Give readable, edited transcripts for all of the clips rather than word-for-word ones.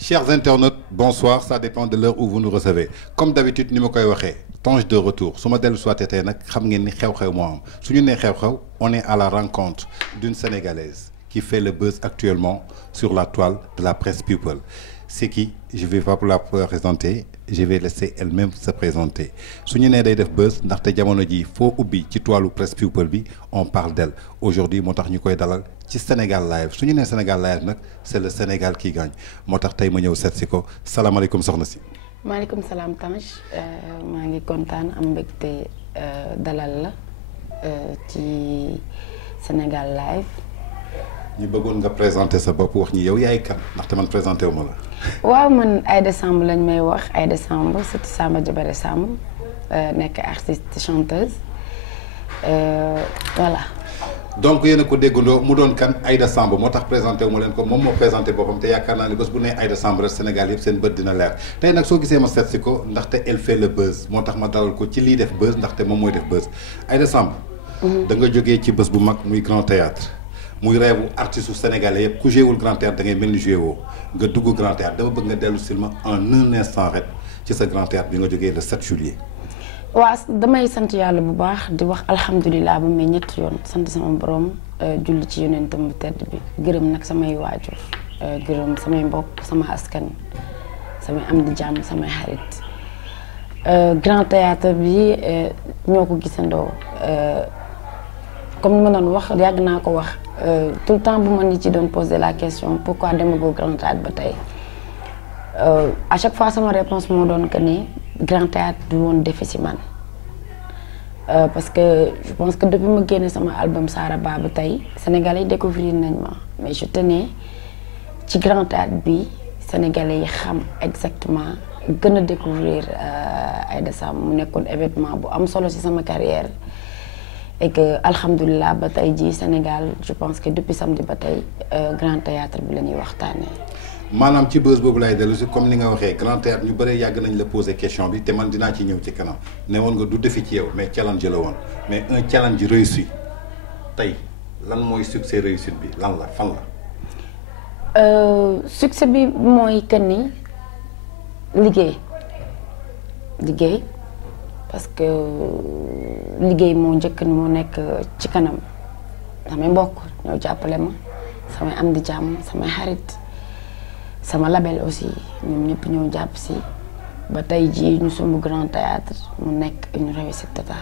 Chers internautes, bonsoir, ça dépend de l'heure où vous nous recevez. Comme d'habitude, ni ma koy waxee Tange de retour su ma dellu soit tey nag xam ngeen ni xew-xew moo am su ñu nee xew-xew on est à la rencontre d'une Sénégalaise qui fait le buzz actuellement sur la toile de la presse people. C'est qui? Je vais pas la présenter, je vais laisser elle-même se présenter. su ñu nee day def buzz ndaxte jamono ji foo ubbi ci toilu presse people bi on parle d'elle. Aujourd'hui moo tax ñu koy dalal ci Sénégal Live su ñu nee Sénégal Live nag c'est le Sénégal qui gagne moo tax tey ma ñëw seet si ko salaamaaleykum soxna si. maaleykum salaam Tange maa ngi kontaan am mbégte dalal la ci Sénégal Live. ñu bëggoon nga présenter sa bopp wax ñi yow yaay kan ndaxte man présenté wu ma la. waaw man Aïda Samb lañ may wax Aïda Samb surtout Samba Jabare Samb nekk artiste chanteuse voilà. donc yéen a ko déggandoo mu doon kan Aïda Samb moo tax présenté wu ma leen ko moom moo présenté boppam te yaakaar naa ne bés bu nee Aïda Samb rek Sénégal yëpp seen bët dina leer tey nag soo gisee ma seet si ko ndaxte elle fait le buzz moo tax ma dalal ko ci lii def buzz ndaxte moom mooy def buzz Aïda Samb. da nga jógee ci bés bu mag muy Grand Théâtre muy rêve artiste sénégalais yëpp ku joué wul Grand Théâtre da ngay mel ni joué woo nga dugg Grand Théâtre dama bëgg nga dellu silma en un instant rek ci sa Grand Théâtre bi nga jógee le 7 juillet. waaw damay sant yàlla bu baax di wax alhamdulilah ba may ñetti yoon sant sama borom julli ci yonentam bu tedd bi gërëm nag samay waajur gërëm samay mbokk sama askan samay am di jàmm samay xarit Grand Théâtre bi ñoo ko gisandoo comme ni ma doon wax yàgg naa ko wax tout le temps bu ma nit ci doon poser la question pourquoi demagoo Grand Théâtre ba tey à chaque fois sama réponse moo doon que ni Grand Théâtre du woon defe ci man parce que je pense que depuis ma génne sama album Saraba ba tey Sénégalais yi découvrir nañ ma mais je tenais ci Grand Théâtre bi Sénégalais yi xam exactement gën a découvrir Aïda Samb mu nekkoon événement bu am solo ci sama carrière et que alhamdulilah ba tey jii Sénégal je pense que depuis samedi ba tey Grand Théâtre bi la ñuy waxtaanee. maanaam ci buzz boobu lay dellu si comme ni nga waxee Grand Théâtre ñu bëree yàgg nañ la poser question bi te man dinaa ci ñëw ci kanam ne woon nga du defi ci yow mais challenge la woon mais un challenge réussi tey lan mooy succès réussite bi lan la fan la. succès bi mooy que ni liggéey parce que liggéey moo njëkk ni moo nekk ci kanam samay mbokk ñoo jàppale ma samay am di jàmm samay xarit. sama label aussi ñoom ñëpp ñëw jàpp si ba tey jii ñu sumb Grand Théâtre mu nekk une réussite totale.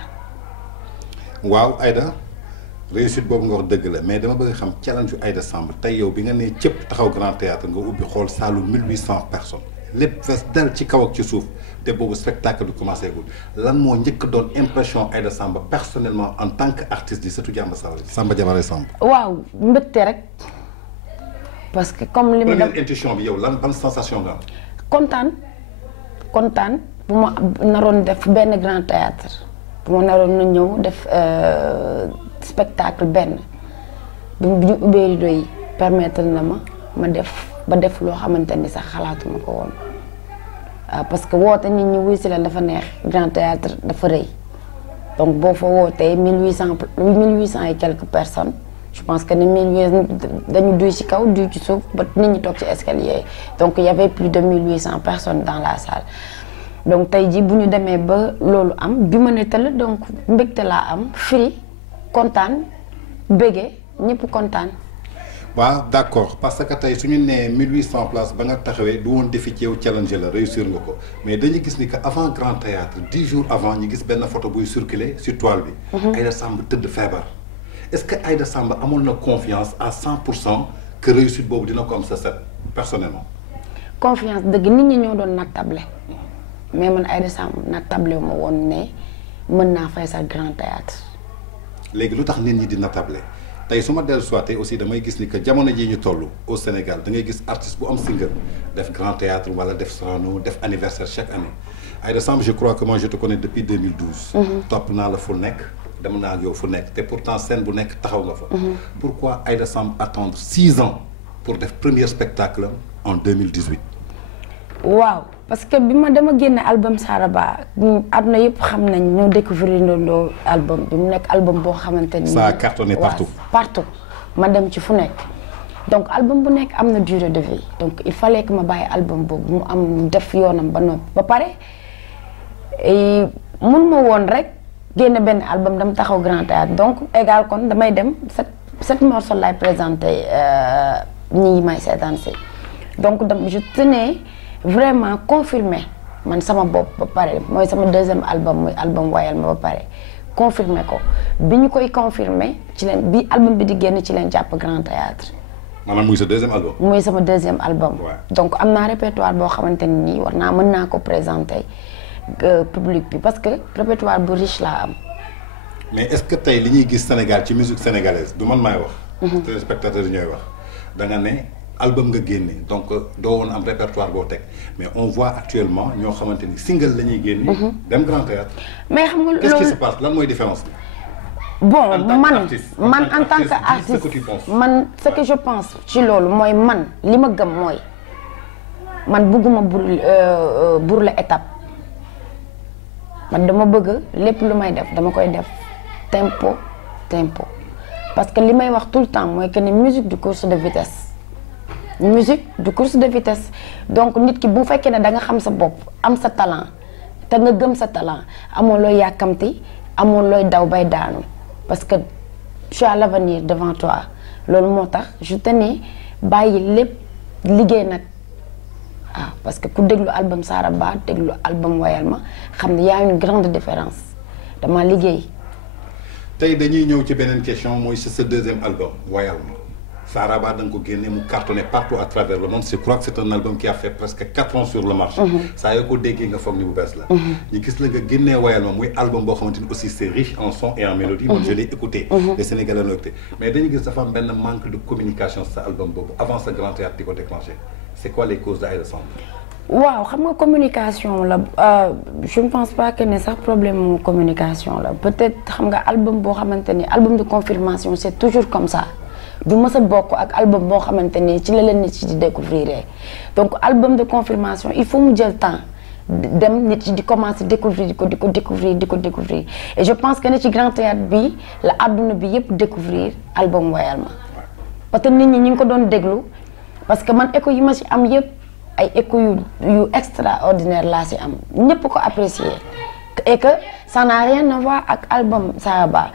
waaw Aïda réussite boobu nga wax dëgg la mais dama bëgg xam challenge yu Aïda Samb tey yow bi nga nee cëpp taxaw Grand Théâtre nga ubbi xool saalu 1800 personnes lépp fees dal ci kaw ak ci suuf te boobu spectacle du commencé gul lan moo njëkk doon impression Aïda Samb personnellement en tant que artiste di surtout Samba Jabare Samb. waaw mbëgte rek. parce que comme li ma dem première intuition bi yow lan ban sensation nga am. kontaan bu ma naroon def benn Grand Théâtre bu ma naroon na ñëw def spectacle benn bi ñu ubbee rideau yi permettre na ma def loo xamante ni sax xalaatuma ko woon parce que woote nit ñi wuy si la dafa neex Grand Théâtre dafa rëy donc boo fa wootee 1800 et quelques personnes. je pense que ne 1800 dañu duy ci kaw duy ci suuf ba nit ñi toog ci escalier donc il y avait plus de 1800 personnes dans la salle donc tey jii bu ñu demee ba loolu am bi ma ne tëll donc mbégte laa am firi kontaan bége ñëpp kontaan. waaw d'accord parce que tey su ñu nee 1800 places ba nga taxawee du woon defi ci yow challenge la réussir nga ko mais dañu gis ni que avant Grand Théâtre 10 jours avant ñu gis benn photo buy circuler sur toile bi. Aïda Samb tëdd feebar. est-ce que Aïda Samb amoon na confiance à 100% que réussite boobu dina ko am sa set personnellement. confiance dëgg nit ñi ñoo doon nattable mais man Aïda Samb nattable wu ma woon ne mën naa fay sa Grand Théâtre. léegi lu tax nit ñi di nattable tey su ma dellu soité aussi damay gis ni que jamono jii ñu toll au Sénégal da ngay gis artiste bu am single def Grand Théâtre wala def Sorano def anniversaire chaque année Aïda Samb je crois que moi je te connais depuis 2012. topp naa la fu nekk. dem naa ak yow fu nekk te pourtant scène bu nekk taxaw nga fa. pourquoi Aïda Samb attendre 6 ans pour def premier spectacle en 2018. waaw parce que bi ma dama génne album Saraba àdduna yëpp xam nañ ñoo découvrir ndoo album bi mu nekk album boo xamante ni. ça a cartonné partout. partout ma dem ci fu nekk donc album bu nekk am na durée de vie donc il fallait que ma bàyyi album boobu mu am def yoonam ba noppi ba pare mun ma woon rek génne benn album dama taxaw Grand Théâtre donc égal kon damay dem sept morceaux lay présenté ñi may seetaan si donc je tenais vraiment confirmer man sama bopp ba pare mooy sama deuxième album muy album Woyal Ma ba pare confirmer ko bi ñu koy confirmer ci leen bi album bi di génn ci leen jàpp Grand Théâtre. maanaam muy sa deuxième album. muy sama deuxième album. Ouais. donc am naa répertoire boo xamante ni nii mën naa ko présenter public bi parce que répertoire bu riche laa am. mais est-ce que tey li ñuy gis Sénégal ci musique sénégalaise du man maay wax. téléspectateurs yi ñooy wax da nga ne album nga génne donc doo woon am répertoire boo teg mais on voit actuellement ñoo xamante ni single la ñuy génne. dem Grand Théâtre. mais xam nga loolu qu'est-ce qui se passe lan mooy différence bi. bon man en tant qu'artiste man ce que je pense ci loolu mooy man li ma gëm mooy man bëgguma bur la étape man dama bëgg lépp lu may def dama koy def tempo parce que li may wax tout le temps mooy que ni musique du course de vitesse donc nit ki bu fekkee ne da nga xam sa bopp am sa talent te nga gëm sa talent amoo looy yàkkamti amoo looy daw bay daanu parce que tu as l'avenir devant toi loolu moo tax je tenais bàyyi lépp liggéey nag parce que ku déglu album Saraba déglu album Woyal Ma xam ne y a une grande différence dama liggéey. tey dañuy ñëw ci beneen question mooy sa deuxième album Woyal Ma Saraba da nga ko génne mu cartonné partout à travers le monde je crois que c'est un album qui a fait presque 4 ans sur le marché. saa yoo ko déggee nga foog ni bu bees la. ñu gis la nga génnee Woyal Ma muy album boo xamante ni aussi c'est riche en son et en mélodie. man je l'ai écouté. les Sénégalais l'ont écouté mais dañu gis dafa am benn manque de communication sa album boobu avant sa Grand Théâtre di ko déclenché c'est quoi les causes de Aïda Samb. waaw xam nga communication la je ne pense pas que ne sax problème communication la peut-être xam nga album boo xamante ni album de confirmation c'est toujours comme ça du mës a bokk ak album boo xamante ni ci la leen nit ci di découvrir donc album de confirmation il faut mu jël temps dem nit ci di commencer découvrir di ko découvrir et je pense que ne ci Grand Théâtre bi la àdduna bi yëpp découvrir album Woyal Ma parce que nit ñi ñu ngi ko doon déglu parce que man écho yi ma ci am yëpp ay écho yu extraordinaire laa ci am ñëpp ko apprécier et que ça n'a rien à voir ak album Saraba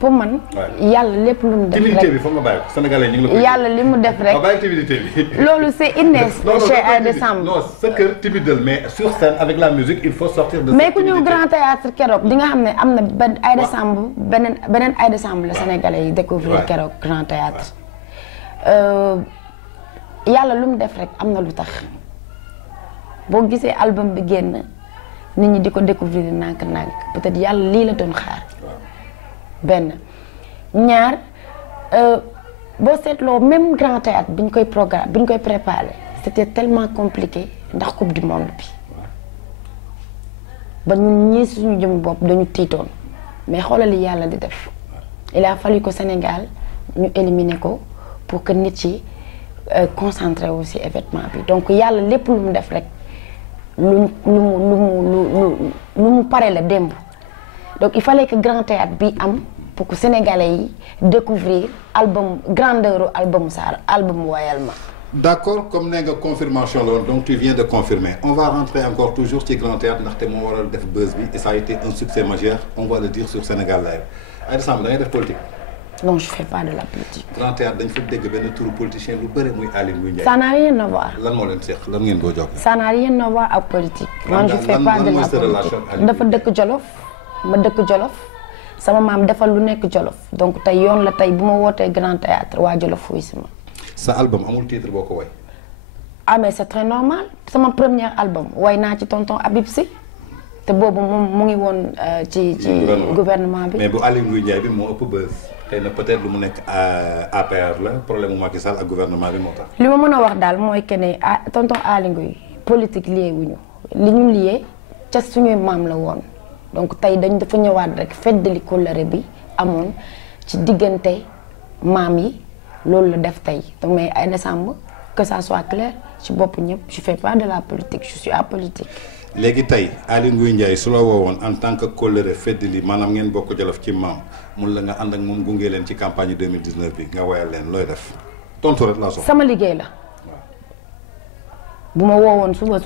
pour man. yàlla lépp lu mu def rek timidité bi foog nga bàyyi ko sénégalais ñu ngi la koy. yàlla li mu def rek bàyyi timidité bi. loolu c'est inné chez Aïda Samb. non sa kër timidel mais sur scène avec la musique il faut sortir de. mais ku ñëw Grand Théâtre keroog di nga xam ne am na benn Aïda Samb beneen Aïda Samb la sénégalais yi découvrir keroog Grand Théâtre yàlla lu mu def rek am na lu tax boo gisee album bi génn nit ñi di ko découvrir nànk-nànk peut-être yàlla lii la doon xaar benn ñaar boo seetloo même Grand Théâtre bi ñu koy programme bi ñu koy préparé c'était tellement compliqué ndax coupe du monde bi ba ñun ñii suñu jëm bopp dañu tiitoon mais xoolal li yàlla di def il a fallu que Sénégal ñu éliminer ko pour que nit yi concentré wu ci événement bi donc yàlla lépp lu mu def rek lu mu pare la démb donc il fallait que Grand Théâtre bi am pour que sénégalais yi découvrir album grandeur album Woyal Ma. D'accord comme nee nga confirmation la woon donc tu viens de confirmer on va rentrer encore toujours ci Grand Théâtre ndaxte moo waral def buzz bi et ça a été un succès majeur on va le dire sur Sénégal Live Aïda Samb da ngay def politique. non je fais pas de la politique. Grand Théâtre dañ fa dégg benn turu politicien lu bëri muy Aly Ngouille Ndiaye. ça n'a rien à voir. lan moo leen seq lan ngeen koo jokkoo. ça n'a rien à voir ak politique. man je fais pas de la politique dafa dëkk Jolof ma dëkk Jolof sama maam defal lu nekk Jolof donc tey yoon la tey bu ma wootee Grand Théâtre waa Jolof wuy si ma. sa album amul titre boo ko woy. ah mais c'est très normal sama premier album woy naa ci tonton Habib Sy te boobu moom mu ngi woon ci gouvernement bi. mais bu Aly Ngouille Ndiaye bi moo ëpp buzz. xëy na peut-être lu mu nekk APR la problème mu Macky Sall ak gouvernement bi moo tax. li ma mën a wax daal mooy que ne tonton Aly Ngouille politique lié wuñu li ñu lié ca suñuy maam la woon donc tey dafa ñëwaat rek feddali kóllëre bi amoon ci diggante maam yi loolu la def tey donc mais Aïda Samb que ça soit clair ci bopp ñëpp je fais pas de la politique je suis apolitique. léegi tey Aly Ngouille Ndiaye su la woowoon en tant que kóllëre feddali maanaam ngeen bokk Jolof ci maam mun la nga ànd ak moom gunge leen ci campagne 2019 bi nga woyal leen looy def. tontu rek laa soxla. sama liggéey la. bu ma woowoon suba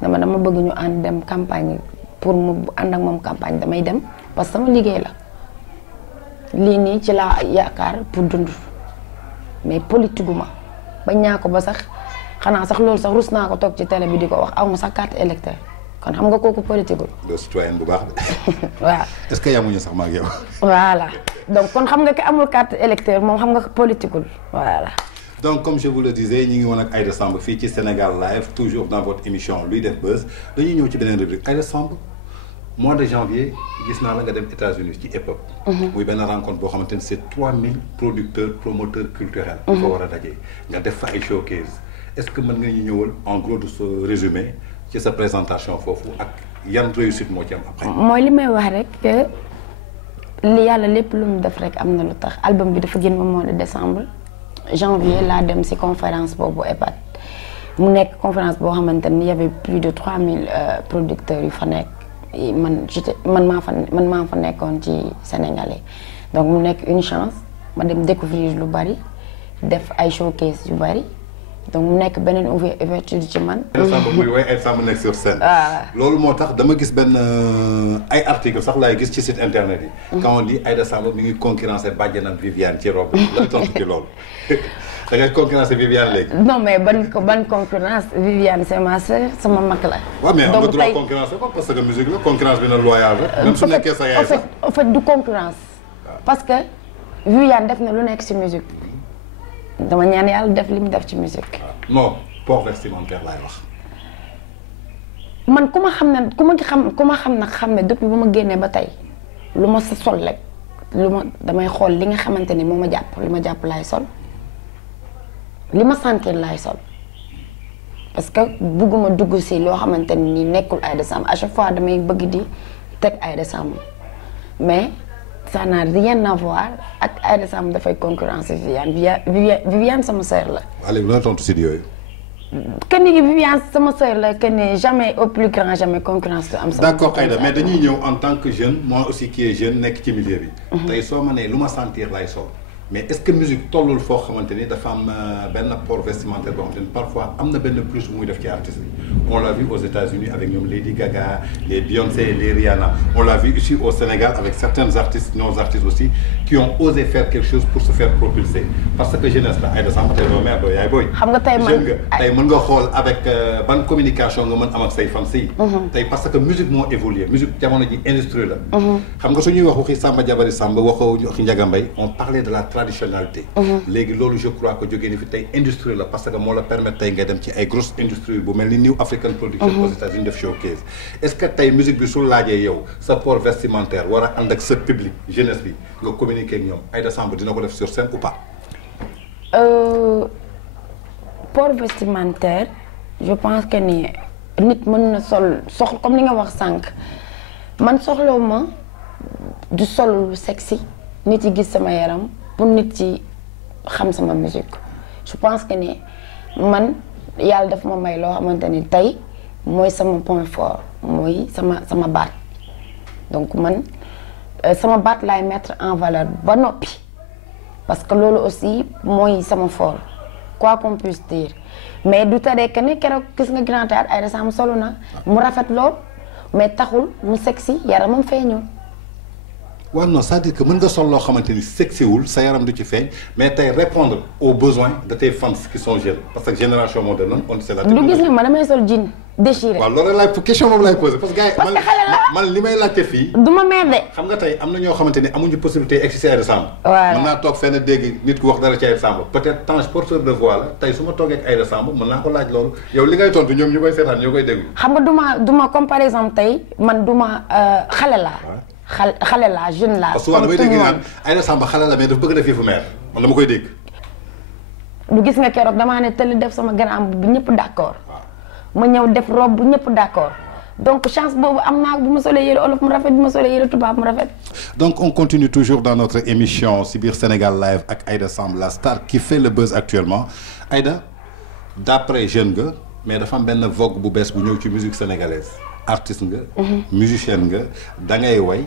dama bëgg ñu ànd dem campagne pour mu ànd ak moom campagne damay dem parce que sama liggéey la lii nii ci laa yaakaar pour dund mais politique gu ma bañ naa ko ba sax xanaa sax loolu sax rus naa ko toog ci télé bi di ko wax aw ma sax carte électeur kon xam nga kooku politique ul. doo citoyen bu baax de. waaw est-ce que yamuñu sax ma ak yow. voilà donc kon xam nga ki amul carte électeur moom xam nga politique ul voilà. Donc, comme je vous le disais, nous sommes avec Aïda Samb ici Sénégal Live, toujours dans votre émission Lui Def Buzz. Nous sommes avec une rubrique. Aïda Samb, mois de janvier, je suis allé aux États-Unis, ci EPOP. Oui, une rencontre, c'est 3000 producteurs, promoteurs culturels. Il faut voir daje. Nga def fa ay showcase. Est-ce que vous pouvez nous en gros de ce résumé ci sa présentation fofu ak yan réussite moo ci am après. Mooy li may wax rek que li Yàlla lépp lu mu def rek am na lu tax album bi dafa génn mois de décembre. Janvier laa dem ci conférence boobu EPAT mu nekk conférence boo xamante ni y avait plus de 3000 producteurs yu fa nekk man maa fa nekkoon ci sénégalais donc mu nekk une chance ma dem découvrir lu bari def ay showcase yu bari donc mu nekk beneen ouverture ci man. Aïda Samb muy woy Aïda Samb nekk sur scène. loolu moo tax dama gis benn ay article sax laay gis ci site internet yi. quand on dit Aïda Samb mi ngi concurrencer bàjjenam Viviane ci robe la tontu ci loolu. da ngay concurrencer Viviane léegi. non mais ban concurrence Viviane c'est ma sœur sama mag la. waaw mais am nga droit concurrencer ko parce que musique la concurrence bi na loyal rek. même su nekkee sa yaay sax en fait du concurrence. parce que Viviane def na lu nekk ci musique. dama ñaan yàlla def li mu def ci musique. non port vestimentaire laay wax. man ku ma xam ne depuis bu ma génnee ba tey lu ma sa sol rek damay xool li nga xamante ni moo ma jàpp li ma jàpp laay sol li ma sentir laay sol parce que bugguma dugg si loo xamante ni nekkul Aïda Samb à chaque fois damay bëgg di teg Aïda Samb mais. ça n'a rien à voir ak Aïda Samb dafay concurrence Viviane sama sœur la. waaw léegi looy tontu si yooyu. que ni Viviane sama sœur la que ni jamais au plus grand jamais concurrence du am. d'accord Aïda mais dañuy ñëw en tant que jeune moi aussi qui est jeune nekk ci milieu bi. tey soo ma nee lu ma sentir lay sol. mais est-ce que musique tollul foo xamante ni dafa am benn port vestimentaire boo xamante ni parfois am na benn plus bu muy def ci artistes bi on l'a vu aux États-Unis avec ñoom Lady Gaga les Beyoncé les Rihanna on l'a vu ici au Sénégal avec certains artistes nos artistes aussi qui ont osé faire quelque chose pour se faire propulser parce que jeunesse la Aïda Samb tey doo mère doo yaay booy. xam nga tey man jeune nga tey mën nga xool avec ban communication nga mën am ak say fans yi. tey parce que musique moo évolué musique jamono ji industrie la. xam nga suñuy wax waxi Samba Jabari Samba waxoo waxi Ndiaga Mbaye on parlait de la traditionnalité. léegi loolu je crois que jógee ni fi tey industrie la parce que moo la permettre tey nga dem ci ay grosses industries bu mel ni New African Production aux États-Unis def showcase est-ce que tey musique bi su laajee yow sa port vestimentaire war a ànd ak sa public jeunesse bi nga communiquer ak ñoom Aïda Samb dina ko def sur scène ou pas. port vestimentaire je pense que ni nit mën na soxla comme li nga wax sànq man soxlawu ma du sol lu sexy nit yi gis sama yaram pour nit yi xam sama musique je pense que ni man yàlla daf ma may loo xamante ni tey mooy sama point fort mooy sama baat donc man sama baat laay mettre en valeur ba noppi parce que loolu aussi mooy sama fort quoi qu'on puisse dire mais du tere que ni keroog gis nga Grand Théâtre Aïda Samb solo na mu rafet lool mais taxul mu sexy yaramam feeñul. waaw non c'est-à-dire que mën nga sol loo xamante ni sexiwul sa yaram du ci feeñ mais tey répondre aux besoins de tes fans qui sont jeunes parce que génération moderne on sait la. du gis nga ma damay sol jean déchiré. waaw loolu laay question moom laay posé parce que gars yi man li may laajte fii. du ma meer de. xam nga tey am na ñoo xamante ni amuñu possibilité egg si Aïda Samb. waaw mën naa toog fenn dégg nit ku wax dara ci Aïda Samb peut-être Tange porteur de voix la tey su ma toogee ak Aïda Samb mën naa ko laaj loolu yow li ngay tontu ñoom ñu koy seetaan ñoo koy déglu. xam nga du ma comme par exemple tey man du ma xale laa. xale laa jeune laa. parce que damay dégg naan Aïda Samb xale la mais dafa bëgg def yëfu mère man dama koy dégg. lu gis nga keroog damaa ne tëll def sama grand bu ñëpp d'accord. ma ñëw def robe bu ñëpp d'accord donc chance boobu am naa bu ma solee yére olof mu rafet bu ma solee yére tubaab mu rafet. donc on continue toujours dans notre émission si biir Sénégal Live ak Aïda Samb la star qui fait le buzz actuellement Aïda d'après jeune nga mais dafa am benn vogue bu bees bu ñëw ci musique sénégalaise artiste nga. musicienne nga da ngay way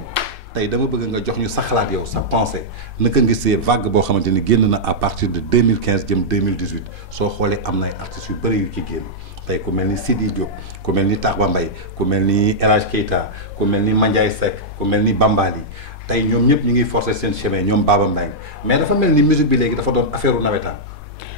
tey dama bëgg nga jox ñu sa xalaat yow sa pensée naka nga gisee vague boo xamante ni génn na à partir de 2015 jëm 2018 soo xoolee am na ay artistes yu bëri yu ci génn tey ku mel ni Sidi Diop ku mel ni Tarba Mbaye ku mel ni El Hadj Keita ku mel ni Mandiaye Seck ku mel ni Bambali tey ñoom ñëpp ñu ngi forcer seen chemin ñoom Baba Mbengue mais dafa mel ni musique bi léegi dafa doon affaire u nawetaan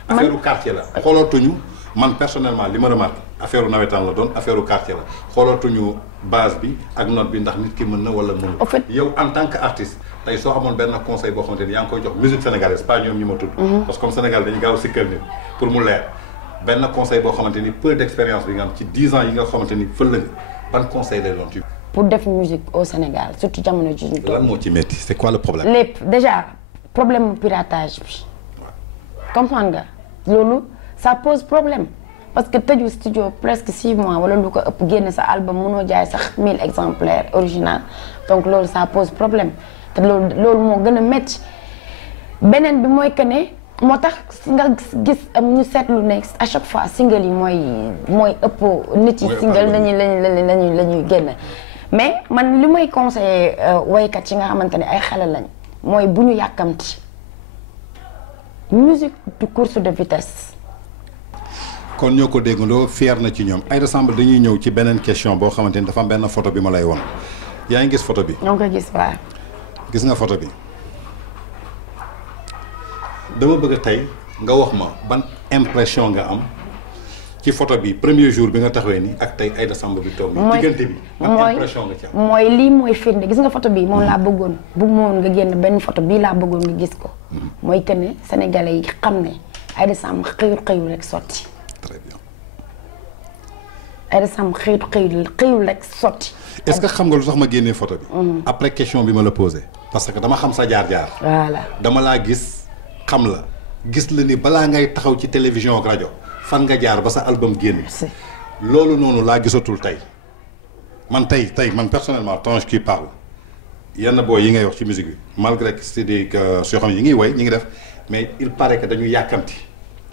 affaire u quartier la xoolootuñu man personnellement li ma remarqué affaire u nawetaan la doon affaire u quartier la xoolootuñu base bi ak note bi ndax nit ki mën na wala mënul yow en tant que artiste tey soo amoon benn conseil boo xamante ni yaa ngi koy jox musique sénégalaise pas ñoom ñi ma tudd parce que comme Sénégal dañu gaaw sikkal nit pour mu leer benn conseil boo xamante ni peu d'expérience bi nga am ci 10 ans yi nga xamante ni fël nga ban conseil lay doon ci pour def musique au Sénégal surtout jamono ji ñu lan moo ci métti c'est quoi le problème lépp déjà problème piratage bi comprendre nga loolu ça pose problème parce que tëju studio presque 6 mois wala lu ko ëpp génne sa album mënoo jaay sax 1000 exemplaires original donc loolu ça pose problème te loolu moo gën a métti beneen bi mooy que ne moo tax nga gis ñu seetlu ne à chaque fois single yi mooy ëpp nit yi single lañuy génn mais man li may conseiller woykat yi nga xamante ne ay xale lañ mooy bu ñu yàkkamti musique du course de vitesse. kon ñoo ko déggandoo fier na ci ñoom Aïda Samb dañuy ñëw ci beneen question boo xamante ni dafa am benn photo bi ma lay won yaa ngi gis photo bi. ñoo ngi koy gis waaw. gis nga photo bi dama bëgg tey nga wax ma ban impression nga am ci photo bi premier jour bi nga taxawee ni ak tey Aïda Samb bi toog ni diggante bi ban impression nga ci am. mooy lii mooy firnde gis nga photo bi moom laa bëggoon moom nga génn benn photo bii laa bëggoon nga gis ko. mooy que ne sénégalais yi xam ne Aïda Samb xëyul rek sotti. très bien. Aïda Samb xëyul rek sotti. est-ce que xam nga lu tax ma génnee photo bi. après question bi ma la posé. parce que dama xam sa jaar-jaar. voilà dama laa gis xam la gis la ni balaa ngay taxaw ci télévision ak rajo fan nga jaar ba sa album génn. loolu noonu laa gisatul tey man man personnellement Tange qui parle yenn booy yi ngay wax ci musique bi malgré que c'est des soo xam ne yi ngi woy ñi ngi def mais il paraît que dañu yàkkamti.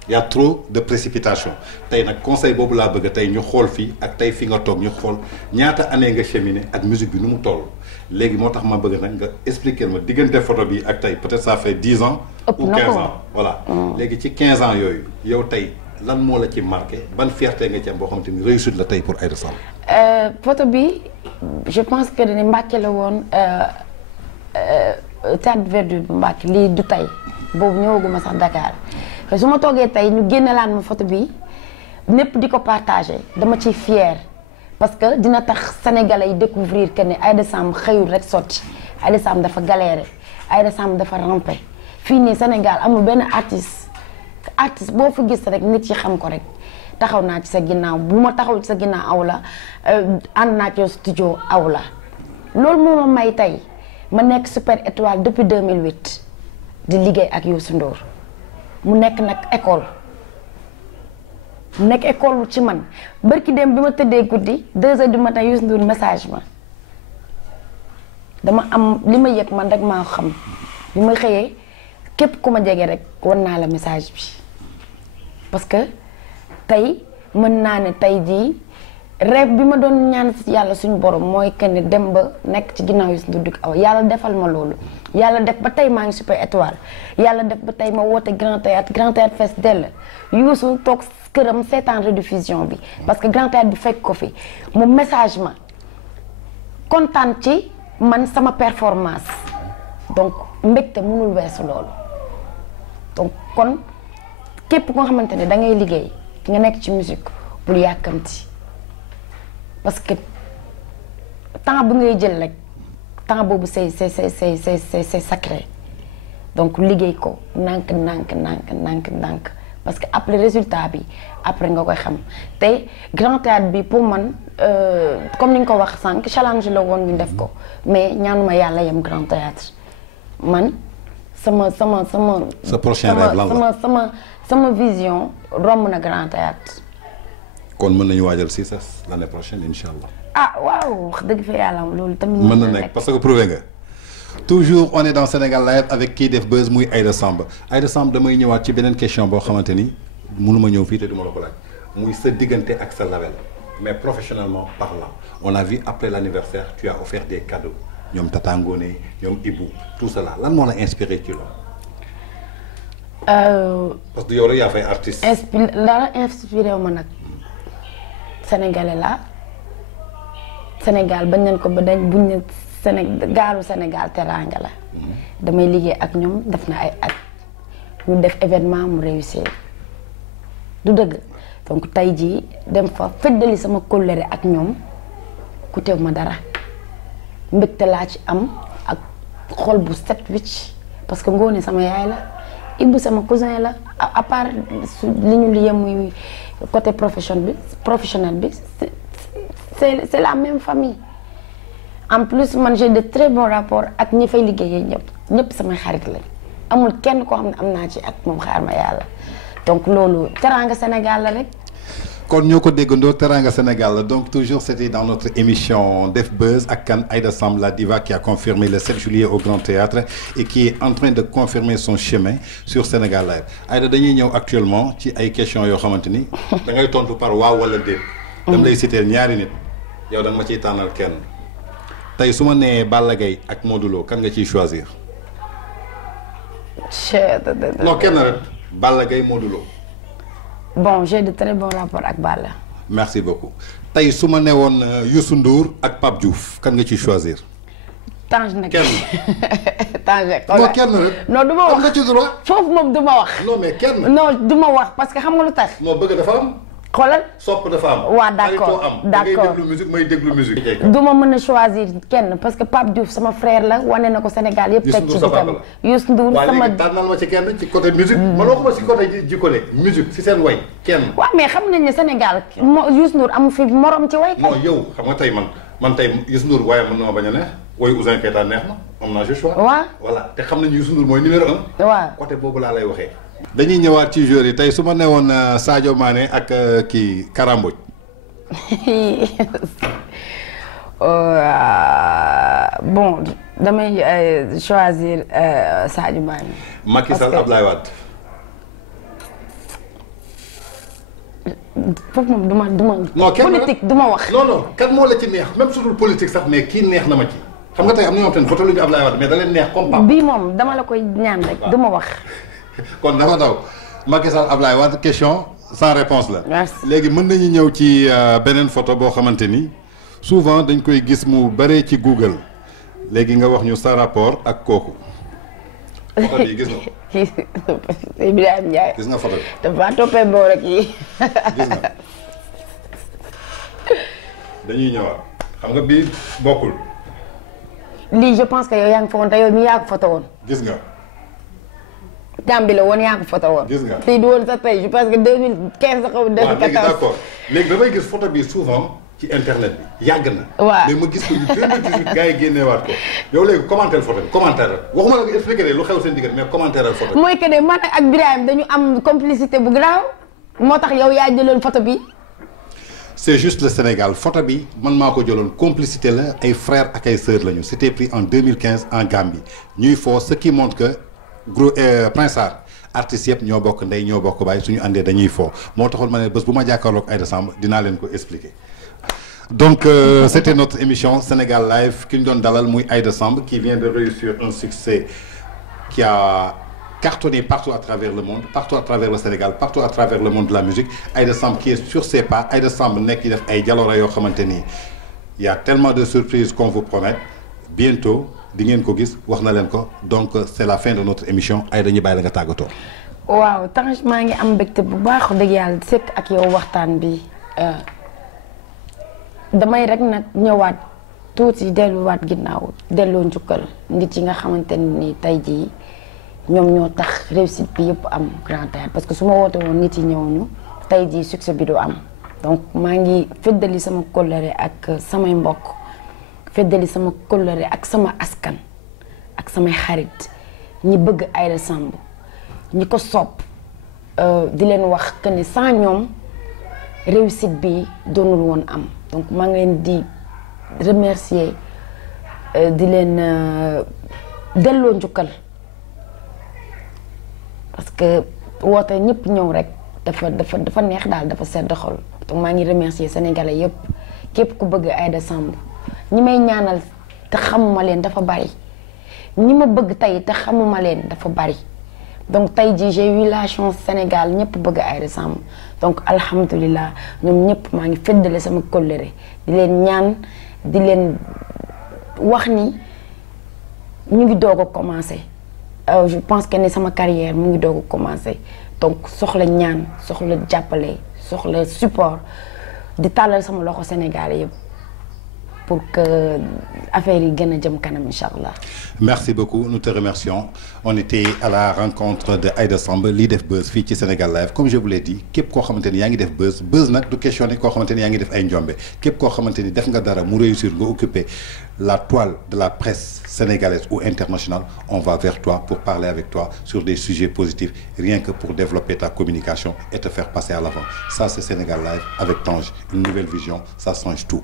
y a trop de précipitation tey nag conseil boobu laa bëgg tey ñu xool fii ak tey fi nga toog ñu xool ñaata année nga cheminé ak musique bi nu mu toll léegi moo tax ma bëgg nag nga expliquer ma diggante photo bi ak tey peut-être ça fait 10 ans ou 15 ans voilà léegi ci 15 ans yooyu yow tey lan moo la ci marqué ban fierté nga ci am boo xamante ni réussite la tey pour Aïda Samb. photo bi je pense que dañu Mbàkke la woon Théâtre Verdure bu Mbàkke lii du tey boobu ñëwaguma sax Dakar su ma toogee tey ñu génnelaan ma photo bi ñépp di ko partagé dama ciy fier parce que dina tax sénégalais yi découvrir que ne Aïda Samb xëyul rek sotti Aïda Samb dafa galéré Aïda Samb dafa rampé fii nii Sénégal amul benn artiste boo fa gis rek nit yi xam ko rek taxaw naa ci sa ginnaaw bu ma taxaw ci sa ginnaaw aw la ànd naa ci studio aw la loolu moo ma may tey ma nekk Super Étoile depuis 2008 di liggéey ak Youssou Ndour mu nekk nag école ci man barki dem bi ma tëddee guddi 2h du matin Youssou Ndour message ma dama am li ma yëg man rek maa xam bi ma xëyee képp ku ma jege rek wan naa la message bi parce que tey mën naa ne tey jii rêve bi ma doon ñaan si yàlla suñu borom mooy que ne dem ba nekk ci ginnaaw Youssou Ndour di ko aw yàlla defal ma loolu yàlla def ba tey maa ngi Super Étoile yàlla def ba tey ma woote Grand Théâtre fees dell Youssou toog këram seetaan rediffusion bi parce que Grand Théâtre bi fekk ko fi mu message ma kontaan ci man sama performance donc mbégte mënul weesu loolu donc kon képp koo xamante ne da ngay liggéey nga nekk ci musique bul yàkkamti parce que temps bu ngay jël rek temps boobu c'est sacré donc liggéey ko ndànk parce que après résultat bi après nga koy xam te Grand Théâtre bi pour man comme ni nga ko wax sànq challenge la woon ñu def ko mais ñaanuma yàlla yem Grand Théâtre man sama prochain rêve lan la sama vision romb na Grand Théâtre kon mën nañu waajal CICES l'année prochaine incha allah. ah waaw wax dëgg fa yàlla loolu tamit. mën na nekk parce que prouvé nga. toujours on est dans Sénégal Live avec kii def buzz muy Aïda Samb Aïda Samb damay ñëwaat ci beneen question boo xamante ni mënuma ñëw fii te duma la ko laaj muy sa diggante ak sa label mais professionnellement parlant on a vu après l'anniversaire tu as offert des cadeaux ñoom Tata Ngoné ñoom Ibou tout cela lan moo la inspiré ci loolu. parce que yow rek yaa fay artiste. dara inspiré wu ma nag sénégalais la Sénégal bañ nañ ko ba dañ buñ ne gaalu Sénégal teranga la. damay liggéey ak ñoom def na ay at ñu def événement mu réussir du dëgg donc tey jii dem fa feddali sama kóllëre ak ñoom ku teew ma dara mbégte laa ci am ak xol bu set wicc parce que Ngoné sama yaay la Ibou sama cousin la à part li ñu li yem muy côté professionnel bi c'est la même famille en plus man j'ai de très bons rapports ak ñi fay liggéeyee ñëpp samay xarit lañ amul kenn koo xam ne am naa ci ak moom xaar ma yàlla donc loolu teranga Sénégal la rek. kon ñoo ko déggandoo teranga Sénégal la donc toujours c'était dans notre émission Def Buzz ak kan Aïda Samb la diva qui a confirmé le 7 juillet au Grand Théâtre et qui est en train de confirmer son chemin sur Sénégal Live Aïda dañuy ñëw actuellement ci ay questions yoo xamante ni da ngay tontu par waaw wala déet. dam lay citer ñaari nit yow da nga ma ciy tànnal kenn tey su ma nee Balla Gaye ak Modou Lo kan nga ciy choisir. non kenn rek Balla Gaye Modou Lo. bon j'ai de très bons rapports ak Balla. merci beaucoup tey su ma nee woon Youssou Ndour ak Pape Diouf kan nga ciy choisir. Tange nag kenn. Tange non kenn rek. non du ma wax am nga ci droit. foofu moom du ma wax. non mais kenn. non du ma wax parce que xam nga lu tax. non bëgg dafa am. xoolal. sopp dafa am. waaw d'accord d'accord ngay déglu musique may déglu musique. du ma mën a choisir kenn parce que Pape Diouf sama frère la wane na ko Sénégal yëpp. teg ci bëtam Youssou Ndour sama. waaw léegi tànnal ma ci kenn ci côté musique. man waxuma ci côté jikkole musique ci seen way kenn. waaw mais xam nañ ne Sénégal Youssou Ndour amu fi morom ci way. non yow xam nga tey man tey Youssou Ndour waaye mën na ma bañ a neex woy Ouzin Keita neex na am naa choix. waaw voilà te xam nañu Youssou Ndour mooy numéro 1. waaw côté boobu laa lay waxee. dañuy ñëwaat ci joueurs yi tey su ma newoon Sadio Mané ak kii Karamboj. bon damay choisir Sadio Mané. Macky Sall Abdoulaye Wade. foofu moom duma non kenn politique duma wax. non kan moo la ci neex même su dul politique sax mais kii neex na ma ci. xam nga tey am na ñoo xam ne voté lu ñu Abdoulaye Wade mais da leen neex comme Pape. bii moom dama la koy ñaan rek duma wax. kon dafa daw Macky Sall Abdoulaye Wade question sans réponse la. merci léegi mën nañu ñëw ci beneen photo boo xamante ni souvent dañ koy gis mu bare ci Google léegi nga wax ñu sa rapport ak kooku. photo bi gis nga ko. Ibrahima Ndiaye. gis nga photo bi. dafa toppee boo rek yi. gis nga dañuy ñëwaat xam nga bii bokkul. lii je pense que yow yaa ngi fa woon te yow mi yaa ko photo woon. gis nga. Gambie la woon yaa ko photo woon. gis nga fii du woon sa tey je pense que 2015 xaw ma 2014. waaw léegi d'accord léegi damay gis photo bi souvent ci internet bi yàgg na. waaw mais ma gis ko ñu 2018 gars yi génneewaat ko yow léegi commentaire photo bi commentaire rek waxuma la nga expliqué ne lu xew seen diggante mais commentaire ak photo bi. mooy que ne man ak Birahim dañu am complicité bu grave moo tax yow yaa jëloon photo bi. c'est juste le Sénégal photo bi man maa ko jëloon complicité la ay frères ak ay sœurs lañu c'était pris en 2015 en Gambie ñuy foo ce qui montre que gros Prince Art artistes yëpp ñoo bokk ndey ñoo bokk baay suñu àndee dañuy foo moo taxoon ma ne bés bu ma jàkkaarloog Aïda Samb dinaa leen ko expliquer. donc c'était notre émission Sénégal Live ki ñu doon dalal muy Aïda Samb qui vient de réussir un succès qui a cartonné partout à travers le monde partout à travers le Sénégal partout à travers le monde de la musique Aïda Samb qui est sur ses pas Aïda Samb nekk yi def ay jaloore yoo xamante ni y a tellement de surprises qu'on vous promet bientôt di ngeen ko gis wax na leen ko donc c'est la fin de notre émission Aïda ñu bàyyi la nga tàggatoo. waaw Tange maa ngi am mbégte bu baax dëgg yàlla sekk ak yow waxtaan bi damay rek nag ñëwaat tuuti delluwaat ginnaaw delloo njukkal nit yi nga xamante ni tey jii ñoom ñoo tax réussite bi yëpp am Grand Théâtre parce que su ma woote woon nit yi ñëwuñu tey jii succès bi du am donc maa ngi feddali sama kóllëre ak samay mbokk feddali sama kóllëre ak sama askan ak samay xarit ñi bëgg Aïda Samb ñi ko sopp di leen wax que ni sans ñoom réussite bi doonul woon am donc maa ngi leen di remercier di leen delloo njukkal parce que woote ñëpp ñëw rek dafa neex daal dafa sedd xol donc maa ngi remercier sénégalais yëpp képp ku bëgg Aïda Samb ñi may ñaanal te xamuma leen dafa bari ñi ma bëgg tey te xamuma leen dafa bari donc tey jii j'ai eu la chance Sénégal ñëpp bëgg Aïda Samb donc alhamdulilah ñoom ñëpp maa ngi feddale sama kóllëre di leen ñaan di leen wax ni ñu ngi doog a commencé je pense que ne sama carrière mu ngi doog a commencé donc soxla ñaan soxla jàppale soxla support di tàllal sama loxo Sénégal yëpp pour que affaire yi gën a jëm kanam inchallah. Merci beaucoup, nous te remercions. On était à la rencontre de Aïda Samb lii def buzz fii ci Sénégal Live comme je vous l'ai dit képp koo xamante ni yaa ngi def buzz nag du question ni koo xamante ni yaa ngi def ay njombe képp koo xamante ni def nga dara mu réussir nga occuper la toile de la presse sénégalaise ou internationale on va vers toi pour parler avec toi sur des sujets positifs rien que pour développer ta communication et te faire passer à l'avant. Ça c'est Sénégal Live avec Tange, une nouvelle vision, ça change tout.